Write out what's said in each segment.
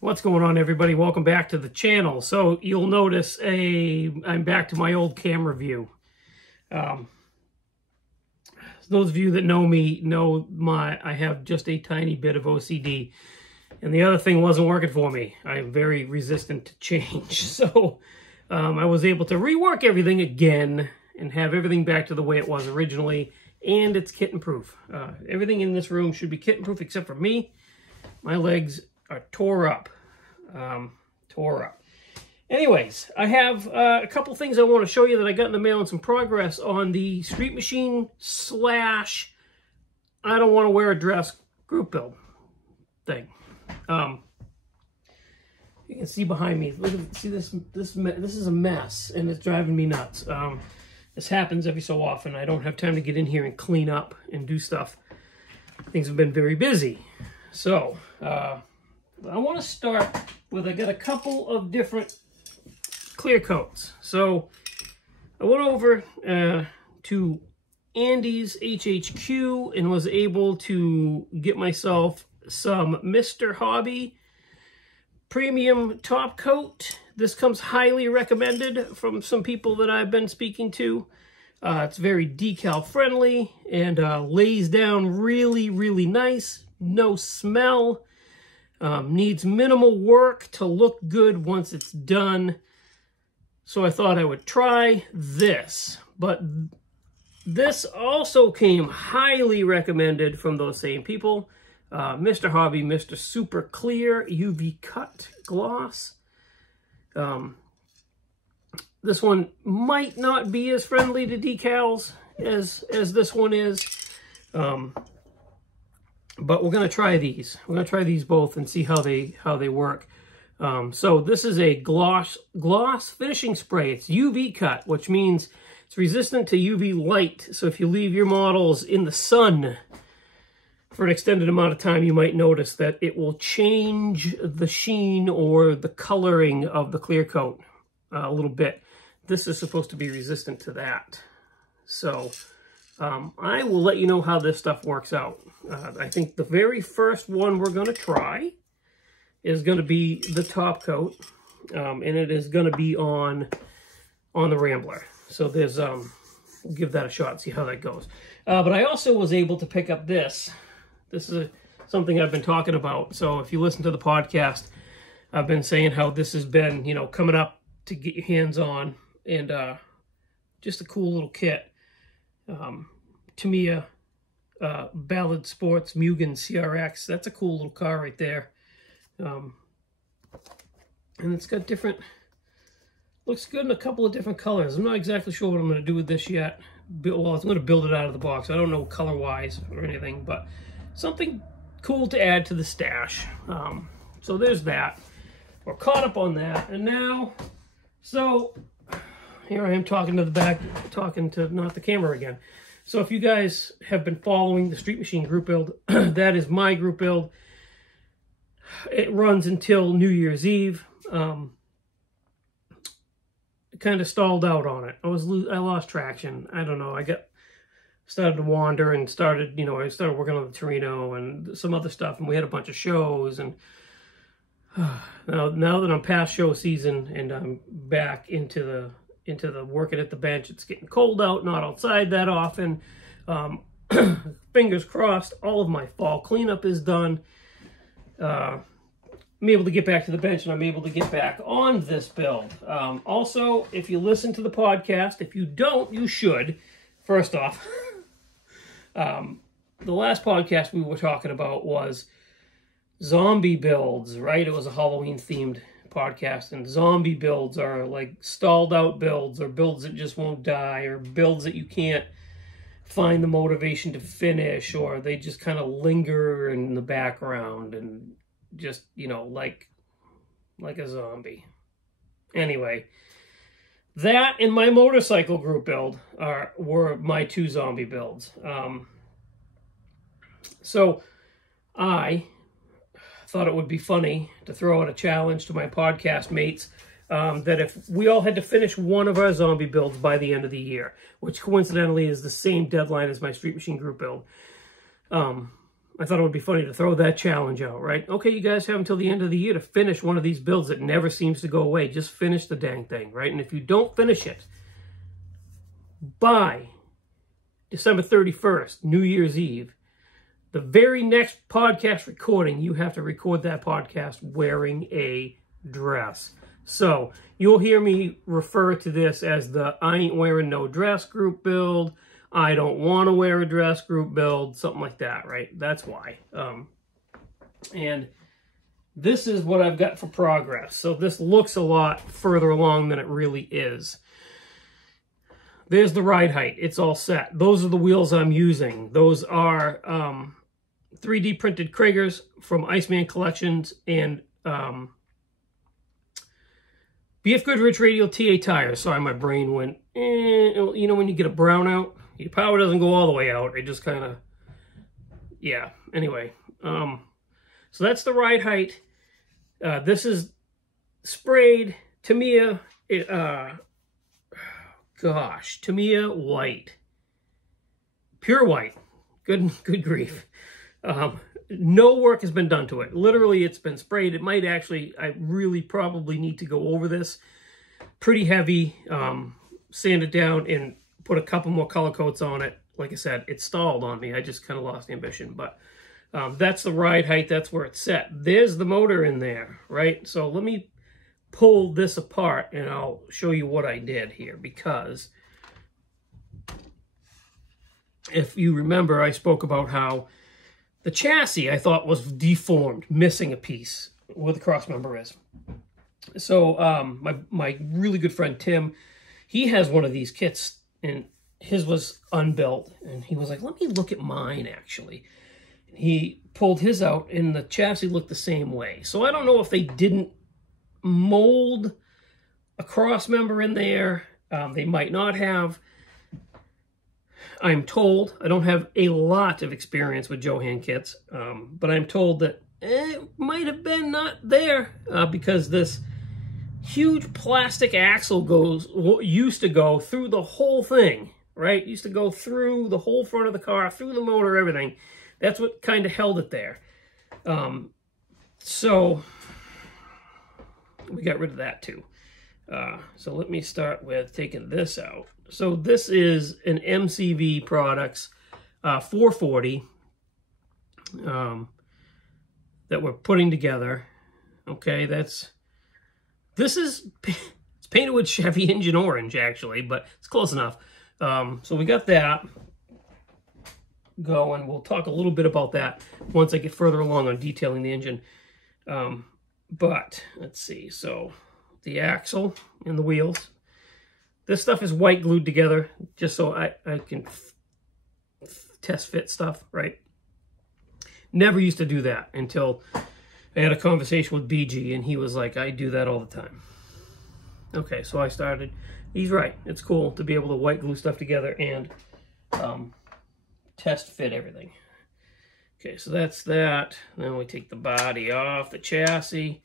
What's going on, everybody? Welcome back to the channel. So you'll notice I'm back to my old camera view. Those of you that know me know I have just a tiny bit of OCD, and the other thing wasn't working for me. I'm very resistant to change, so I was able to rework everything again and have everything back to the way it was originally, and it's kitten proof. Everything in this room should be kitten proof except for me. My legs are tore up. Anyways, I have a couple things I want to show you that I got in the mail and some progress on the Street Machine / I don't want to wear a dress group build thing. You can see behind me. Look at this is a mess, and it's driving me nuts. This happens every so often. I don't have time to get in here and clean up and do stuff. Things have been very busy. So, I want to start with, I got a couple of different clear coats. So I went over to Andy's HHQ and was able to get myself some Mr. Hobby premium top coat. This comes highly recommended from some people that I've been speaking to. It's very decal friendly and lays down really, really nice. No smell. Needs minimal work to look good once it's done. So I thought I would try this. But this also came highly recommended from those same people. Mr. Hobby, Mr. Super Clear UV Cut Gloss. This one might not be as friendly to decals as this one is. But we're going to try these. We're going to try these both and see how they work. So this is a gloss finishing spray. It's UV cut, which means it's resistant to UV light. So if you leave your models in the sun for an extended amount of time, you might notice that it will change the sheen or the coloring of the clear coat a little bit. This is supposed to be resistant to that. So I will let you know how this stuff works out. I think the very first one we're going to try is going to be the top coat, and it is going to be on the Rambler. So there's we'll give that a shot, see how that goes. But I also was able to pick up this. This is something I've been talking about. So if you listen to the podcast, I've been saying how this has been, you know, coming up to get your hands on, and just a cool little kit. Tamiya Ballad Sports Mugen CRX. That's a cool little car right there. And it's got different, looks good in a couple of different colors. I'm not exactly sure what I'm going to do with this yet. Well, I'm going to build it out of the box. I don't know color-wise or anything, but something cool to add to the stash. So there's that. We're caught up on that. And now, so here I am talking to the back, talking to not the camera again. So if you guys have been following the Street Machine group build, that is my group build. It runs until New Year's Eve. Kind of stalled out on it. I lost traction. I don't know. I started to wander and started, you know, I started working on the Torino and some other stuff, and we had a bunch of shows. And now that I'm past show season and I'm back into the working at the bench, it's getting cold out, not outside that often. Fingers crossed, all of my fall cleanup is done. I'm able to get back to the bench, and I'm able to get back on this build. Also, if you listen to the podcast, if you don't, you should. First off, the last podcast we were talking about was zombie builds, right? It was a Halloween-themed podcast, and zombie builds are like stalled out builds, or builds that just won't die, or builds that you can't find the motivation to finish, or they just kind of linger in the background and just, you know, like a zombie. Anyway, that and my motorcycle group build were my two zombie builds. So I thought it would be funny to throw out a challenge to my podcast mates, that if we all had to finish one of our zombie builds by the end of the year, which coincidentally is the same deadline as my Street Machine group build, I thought it would be funny to throw that challenge out, right? Okay, you guys have until the end of the year to finish one of these builds that never seems to go away. Just finish the dang thing, right? And if you don't finish it by December 31st, New Year's Eve, the very next podcast recording, you have to record that podcast wearing a dress. So you'll hear me refer to this as the I ain't wearing no dress group build. I don't want to wear a dress group build, something like that, right? That's why. And this is what I've got for progress. So this looks a lot further along than it really is. There's the ride height. It's all set. Those are the wheels I'm using. Those are 3D printed Kragers from Iceman Collections and BF Goodrich Radial TA tires. Sorry, my brain went, you know when you get a brownout? Your power doesn't go all the way out. It just kind of, yeah. Anyway, so that's the ride height. This is sprayed Tamiya, Tamiya white. Pure white. Good grief. No work has been done to it. Literally, it's been sprayed. It might actually, I really probably need to go over this. Pretty heavy. Sand it down and put a couple more color coats on it. Like I said, it stalled on me. I just kind of lost ambition. But that's the ride height. That's where it's set. There's the motor in there, right? So let me pull this apart and I'll show you what I did here. Because if you remember, I spoke about how the chassis, I thought, was deformed, missing a piece where the cross member is. So my really good friend Tim, he has one of these kits, and his was unbuilt. And he was like, let me look at mine, actually. He pulled his out, and the chassis looked the same way. So I don't know if they didn't mold a cross member in there. They might not have. I'm told, I don't have a lot of experience with Johan kits, but I'm told that it might have been not there because this huge plastic axle used to go through the whole thing, right? Used to go through the whole front of the car, through the motor, everything. That's what kind of held it there. So we got rid of that too. So let me start with taking this out. So this is an MCV Products 440 that we're putting together. Okay, it's painted with Chevy engine orange, actually, but it's close enough. So we got that going. We'll talk a little bit about that once I get further along on detailing the engine. But let's see. So the axle and the wheels. This stuff is white glued together just so I can test fit stuff, right? Never used to do that until I had a conversation with BG, and he was like, I do that all the time. Okay, so I started. He's right. It's cool to be able to white glue stuff together and test fit everything. Okay, so that's that. Then we take the body off the chassis.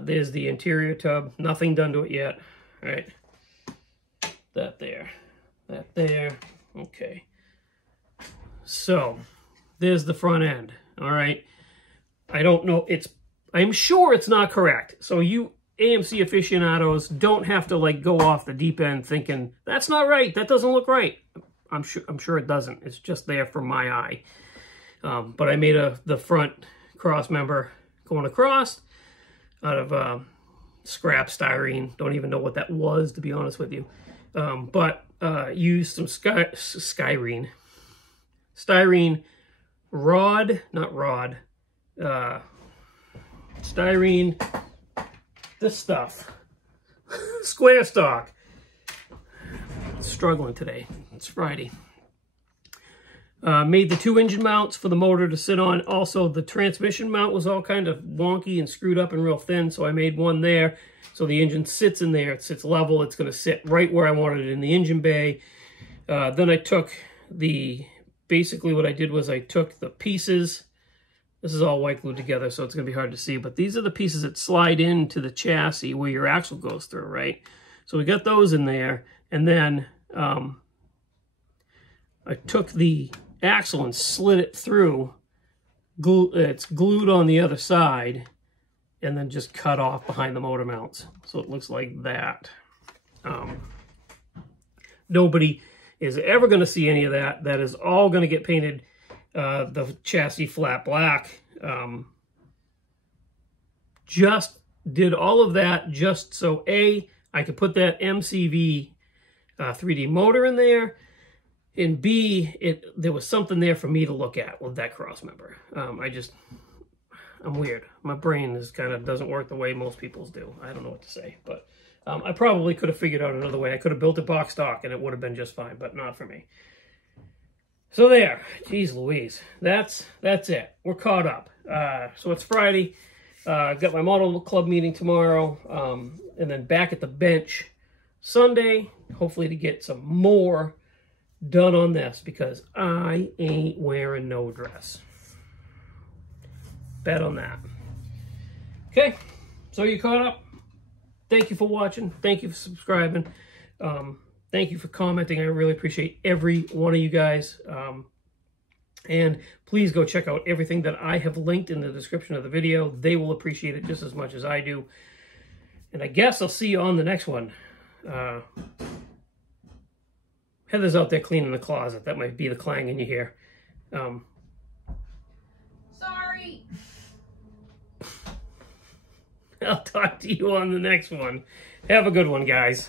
There's the interior tub. Nothing done to it yet, right? That there. Okay. So there's the front end. All right. I don't know. I'm sure it's not correct. So you AMC aficionados don't have to like go off the deep end thinking that's not right. That doesn't look right. I'm sure it doesn't. It's just there for my eye. But I made the front cross member going across out of scrap styrene. Don't even know what that was, to be honest with you. But used some styrene rod, not rod, styrene, this stuff, square stock. Struggling today. It's Friday. Made the 2 engine mounts for the motor to sit on. Also, the transmission mount was all kind of wonky and screwed up and real thin, so I made one there. So the engine sits in there. It sits level. It's going to sit right where I wanted it in the engine bay. Then I took basically what I did was I took the pieces. This is all white glued together, so it's going to be hard to see. But these are the pieces that slide into the chassis where your axle goes through, right? So we got those in there. And then I took the axle and slid it through it's glued on the other side and then just cut off behind the motor mounts. So it looks like that. Nobody is ever going to see any of that. That is all going to get painted the chassis flat black. Just did all of that just so A, I could put that MCV 3D motor in there, and B, there was something there for me to look at with that cross member. I'm weird. My brain doesn't work the way most people's do. I don't know what to say, but I probably could have figured out another way. I could have built a box stock and it would have been just fine, but not for me. So there, geez Louise, that's it. We're caught up. So it's Friday. I've got my model club meeting tomorrow, and then back at the bench Sunday, hopefully to get some more done on this, because I ain't wearing no dress. Bet on that. Okay, so you caught up. Thank you for watching. Thank you for subscribing. Thank you for commenting. I really appreciate every one of you guys. And please go check out everything that I have linked in the description of the video. They will appreciate it just as much as I do. And I guess I'll see you on the next one. Heather's out there cleaning the closet. That might be the clanging you hear. Sorry. I'll talk to you on the next one. Have a good one, guys.